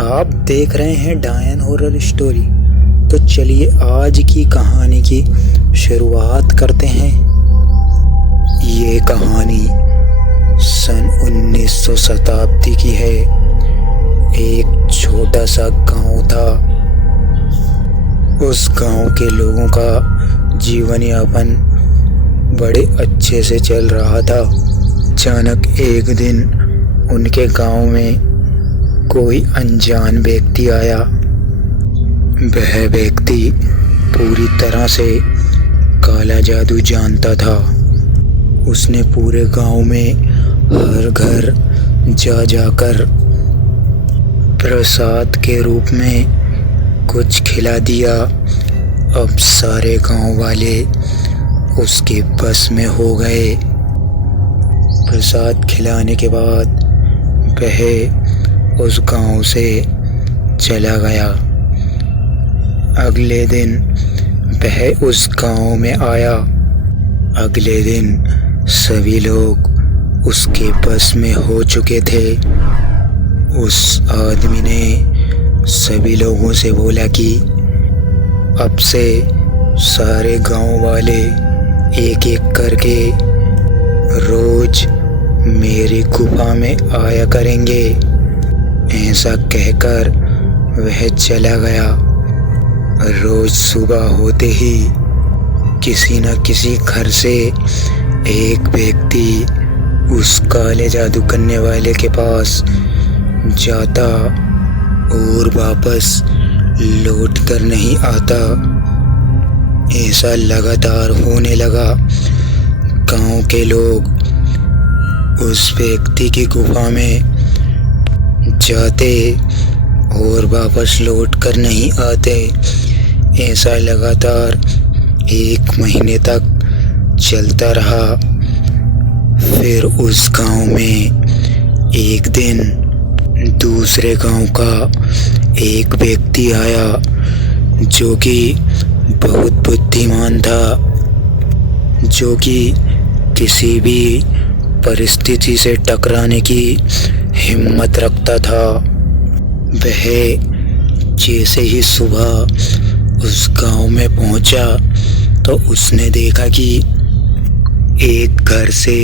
आप देख रहे हैं डायन हॉरर स्टोरी। तो चलिए आज की कहानी की शुरुआत करते हैं। ये कहानी सन 1900 शताब्दी की है। एक छोटा सा गांव था। उस गांव के लोगों का जीवन यापन बड़े अच्छे से चल रहा था। अचानक एक दिन उनके गांव में कोई अनजान व्यक्ति आया। वह व्यक्ति पूरी तरह से काला जादू जानता था। उसने पूरे गांव में हर घर जा जाकर प्रसाद के रूप में कुछ खिला दिया। अब सारे गांव वाले उसके बस में हो गए। प्रसाद खिलाने के बाद वह उस गांव से चला गया। अगले दिन वह उस गांव में आया। अगले दिन सभी लोग उसके बस में हो चुके थे। उस आदमी ने सभी लोगों से बोला कि अब से सारे गांव वाले एक एक करके रोज मेरी गुफा में आया करेंगे। ऐसा कहकर वह चला गया। रोज सुबह होते ही किसी न किसी घर से एक व्यक्ति उस काले जादू करने वाले के पास जाता और वापस लौट कर नहीं आता। ऐसा लगातार होने लगा। गांव के लोग उस व्यक्ति की गुफा में जाते और वापस लौट कर नहीं आते। ऐसा लगातार 1 महीने तक चलता रहा। फिर उस गांव में एक दिन दूसरे गांव का एक व्यक्ति आया जो कि बहुत बुद्धिमान था, जो कि किसी भी परिस्थिति से टकराने की हिम्मत रखता था। वह जैसे ही सुबह उस गांव में पहुंचा तो उसने देखा कि एक घर से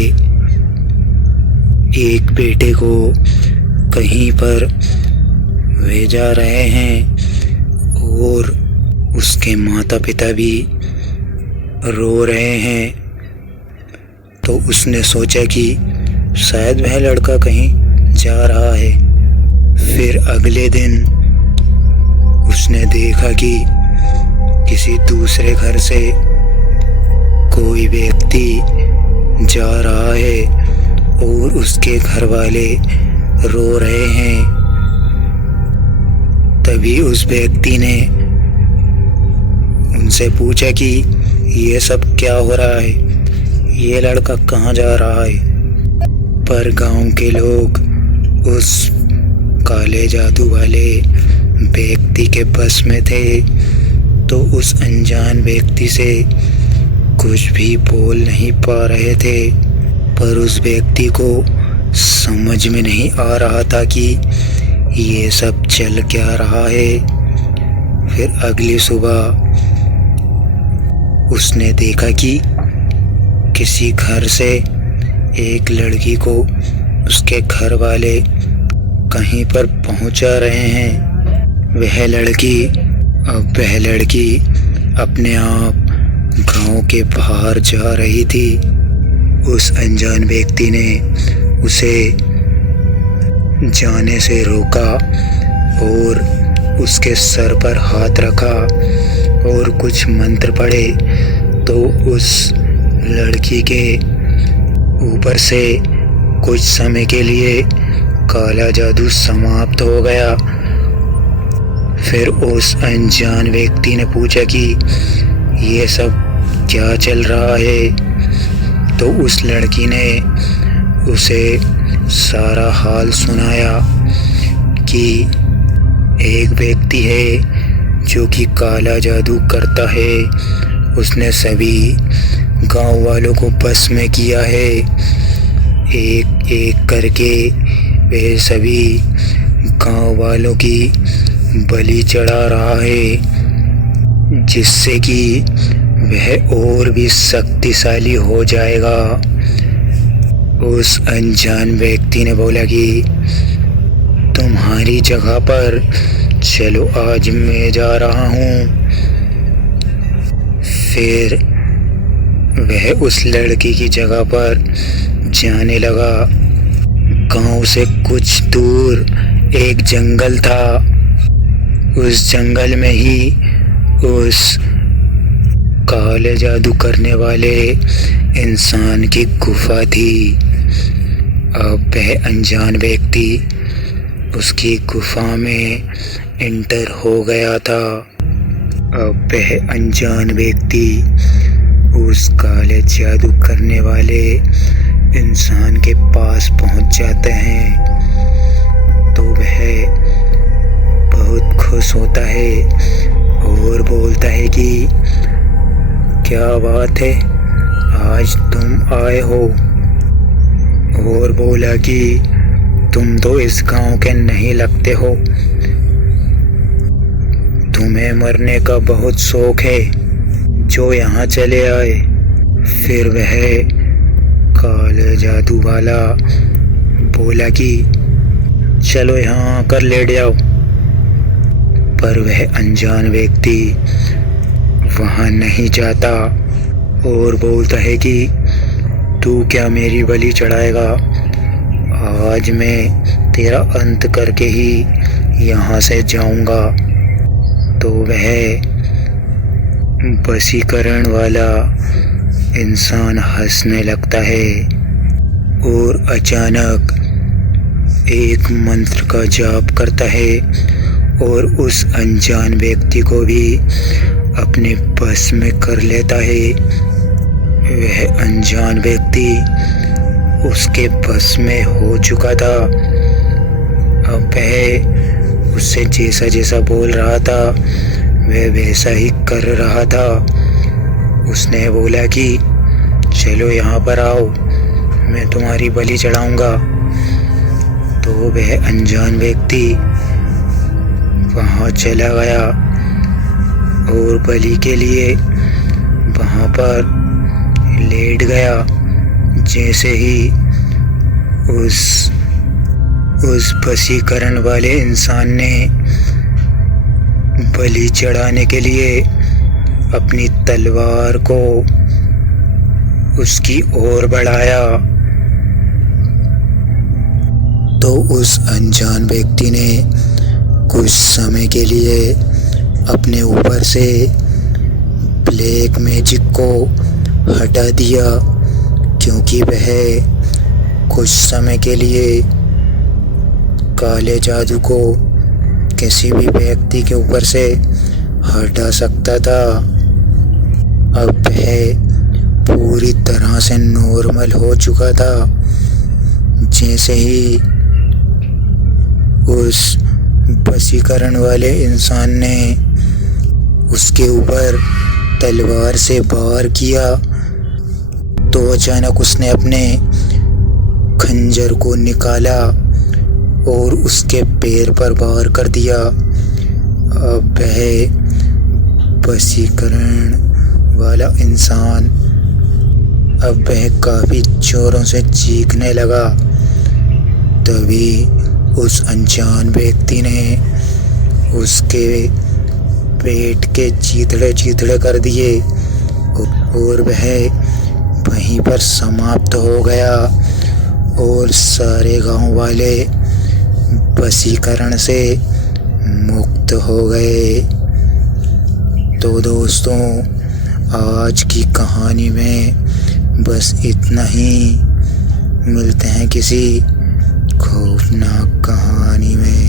एक बेटे को कहीं पर भेजा रहे हैं और उसके माता पिता भी रो रहे हैं। तो उसने सोचा कि शायद वह लड़का कहीं जा रहा है। फिर अगले दिन उसने देखा कि किसी दूसरे घर से कोई व्यक्ति जा रहा है और उसके घर वाले रो रहे हैं। तभी उस व्यक्ति ने उनसे पूछा कि ये सब क्या हो रहा है, ये लड़का कहाँ जा रहा है। पर गांव के लोग उस काले जादू वाले व्यक्ति के बस में थे, तो उस अनजान व्यक्ति से कुछ भी बोल नहीं पा रहे थे। पर उस व्यक्ति को समझ में नहीं आ रहा था कि ये सब चल क्या रहा है। फिर अगली सुबह उसने देखा कि किसी घर से एक लड़की को उसके घर वाले कहीं पर पहुंचा रहे हैं। वह लड़की अपने आप गांव के बाहर जा रही थी। उस अनजान व्यक्ति ने उसे जाने से रोका और उसके सर पर हाथ रखा और कुछ मंत्र पढ़े। तो उस लड़की के ऊपर से कुछ समय के लिए काला जादू समाप्त हो गया। फिर उस अनजान व्यक्ति ने पूछा कि ये सब क्या चल रहा है। तो उस लड़की ने उसे सारा हाल सुनाया कि एक व्यक्ति है जो कि काला जादू करता है। उसने सभी गांव वालों को बस में किया है। एक एक करके वे सभी गांव वालों की बलि चढ़ा रहा है, जिससे कि वह और भी शक्तिशाली हो जाएगा। उस अनजान व्यक्ति ने बोला कि तुम्हारी जगह पर चलो, आज मैं जा रहा हूँ। फिर वह उस लड़की की जगह पर जाने लगा। गांव से कुछ दूर एक जंगल था। उस जंगल में ही उस काले जादू करने वाले इंसान की गुफा थी। अब वह अनजान व्यक्ति उसकी गुफा में एंटर हो गया था। अब वह अनजान व्यक्ति उस काले जादू करने वाले इंसान के पास पहुंच जाते हैं, तो वह बहुत खुश होता है और बोलता है कि क्या बात है, आज तुम आए हो। और बोला कि तुम तो इस गांव के नहीं लगते हो, तुम्हें मरने का बहुत शौक है, जो यहाँ चले आए। फिर वह काले जादू वाला बोला कि चलो यहाँ आकर लेट जाओ। पर वह अनजान व्यक्ति वहाँ नहीं जाता और बोलता है कि तू क्या मेरी बलि चढ़ाएगा, आज मैं तेरा अंत करके ही यहाँ से जाऊँगा। तो वह वशीकरण वाला इंसान हंसने लगता है और अचानक एक मंत्र का जाप करता है और उस अनजान व्यक्ति को भी अपने बस में कर लेता है। वह अनजान व्यक्ति उसके बस में हो चुका था। अब वह उससे जैसा जैसा बोल रहा था वह वैसा ही कर रहा था। उसने बोला कि चलो यहाँ पर आओ, मैं तुम्हारी बलि चढ़ाऊँगा। तो वह अनजान व्यक्ति वहाँ चला गया और बलि के लिए वहाँ पर लेट गया। जैसे ही उस वशीकरण वाले इंसान ने बलि चढ़ाने के लिए अपनी तलवार को उसकी ओर बढ़ाया, तो उस अनजान व्यक्ति ने कुछ समय के लिए अपने ऊपर से ब्लैक मैजिक को हटा दिया, क्योंकि वह कुछ समय के लिए काले जादू को किसी भी व्यक्ति के ऊपर से हटा सकता था। अब वह पूरी तरह से नॉर्मल हो चुका था। जैसे ही उस वशीकरण वाले इंसान ने उसके ऊपर तलवार से वार किया, तो अचानक उसने अपने खंजर को निकाला और उसके पैर पर वार कर दिया। अब वह वशीकरण वाला इंसान अब वह काफ़ी जोरों से चीखने लगा। तभी उस अनजान व्यक्ति ने उसके पेट के चीथड़े चीथड़े कर दिए और वह वहीं पर समाप्त हो गया और सारे गांव वाले वशीकरण से मुक्त हो गए। तो दोस्तों, आज की कहानी में बस इतना ही। मिलते हैं किसी खौफनाक कहानी में।